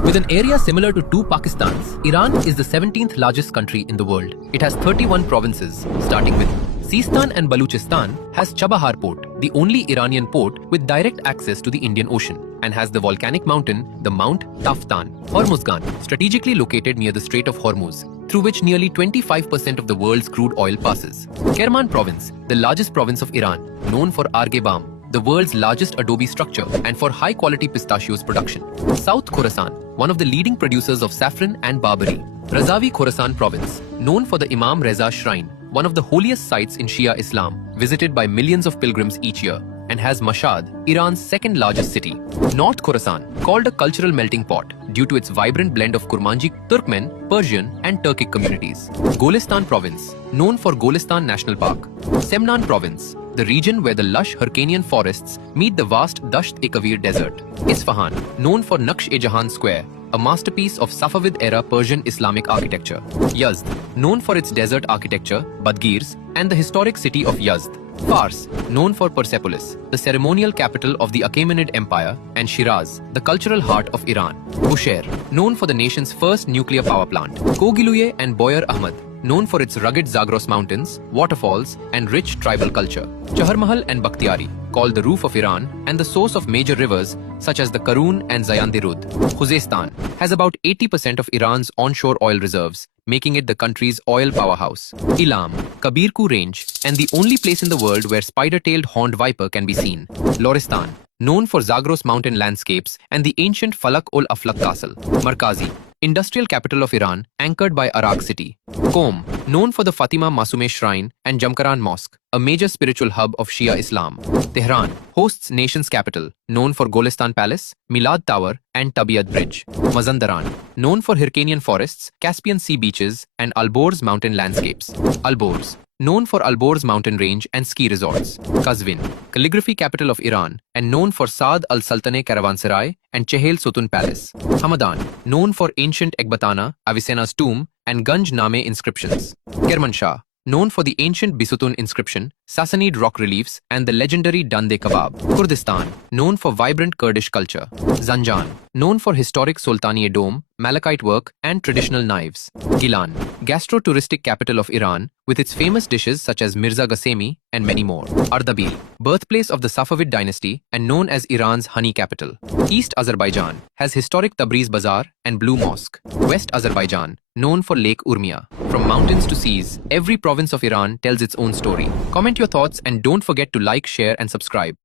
With an area similar to two Pakistans, Iran is the 17th largest country in the world. It has 31 provinces, starting with Sistan and Baluchistan has Chabahar Port, the only Iranian port with direct access to the Indian Ocean, and has the volcanic mountain, the Mount Taftan. Hormuzgan, strategically located near the Strait of Hormuz, through which nearly 25% of the world's crude oil passes. Kerman Province, the largest province of Iran, known for Argebam, the world's largest adobe structure, and for high-quality pistachios production. South Khorasan, one of the leading producers of saffron and barberry. Razavi Khorasan Province, known for the Imam Reza Shrine, one of the holiest sites in Shia Islam, visited by millions of pilgrims each year, and has Mashhad, Iran's second largest city. North Khorasan, called a cultural melting pot due to its vibrant blend of Kurmanji, Turkmen, Persian, and Turkic communities. Golistan Province, known for Golistan National Park. Semnan Province, the region where the lush Hyrcanian forests meet the vast Dasht-e-Kavir desert. Isfahan, known for Naqsh-e-Jahan Square, a masterpiece of Safavid-era Persian Islamic architecture. Yazd, known for its desert architecture, Badgirs, and the historic city of Yazd. Fars, known for Persepolis, the ceremonial capital of the Achaemenid Empire, and Shiraz, the cultural heart of Iran. Bushehr, known for the nation's first nuclear power plant. Kogiluye and Boyar Ahmad, known for its rugged Zagros mountains, waterfalls, and rich tribal culture. Chaharmahal and Bakhtiari, called the roof of Iran and the source of major rivers such as the Karun and Zayandirud. Khuzestan has about 80% of Iran's onshore oil reserves, making it the country's oil powerhouse. Ilam, Kabirku Range, and the only place in the world where spider-tailed horned viper can be seen. Loristan, known for Zagros mountain landscapes and the ancient Falak-ul-Aflaq castle. Markazi, industrial capital of Iran, anchored by Arak city. Qom, known for the Fatima Masume Shrine and Jamkaran Mosque, a major spiritual hub of Shia Islam. Tehran hosts nation's capital, known for Golistan Palace, Milad Tower, and Tabiat Bridge. Mazandaran, known for Hyrcanian forests, Caspian Sea beaches, and Alborz mountain landscapes. Alborz, known for Alborz mountain range and ski resorts. Qazvin, calligraphy capital of Iran, and known for Saad al-Sultaneh Caravanserai and Chehel Sutun Palace. Hamadan, known for ancient Ekbatana, Avicenna's tomb, and Ganj Name inscriptions. Kermanshah, known for the ancient Bisutun inscription, Sassanid rock reliefs, and the legendary Dande Kebab. Kurdistan, known for vibrant Kurdish culture. Zanjan, known for historic Sultaniye Dome, malachite work, and traditional knives. Gilan, gastro-touristic capital of Iran, with its famous dishes such as Mirza Ghasemi and many more. Ardabil, birthplace of the Safavid dynasty and known as Iran's honey capital. East Azerbaijan has historic Tabriz Bazaar and Blue Mosque. West Azerbaijan, known for Lake Urmia. From mountains to seas, every province of Iran tells its own story. Comment your thoughts and don't forget to like, share, and subscribe.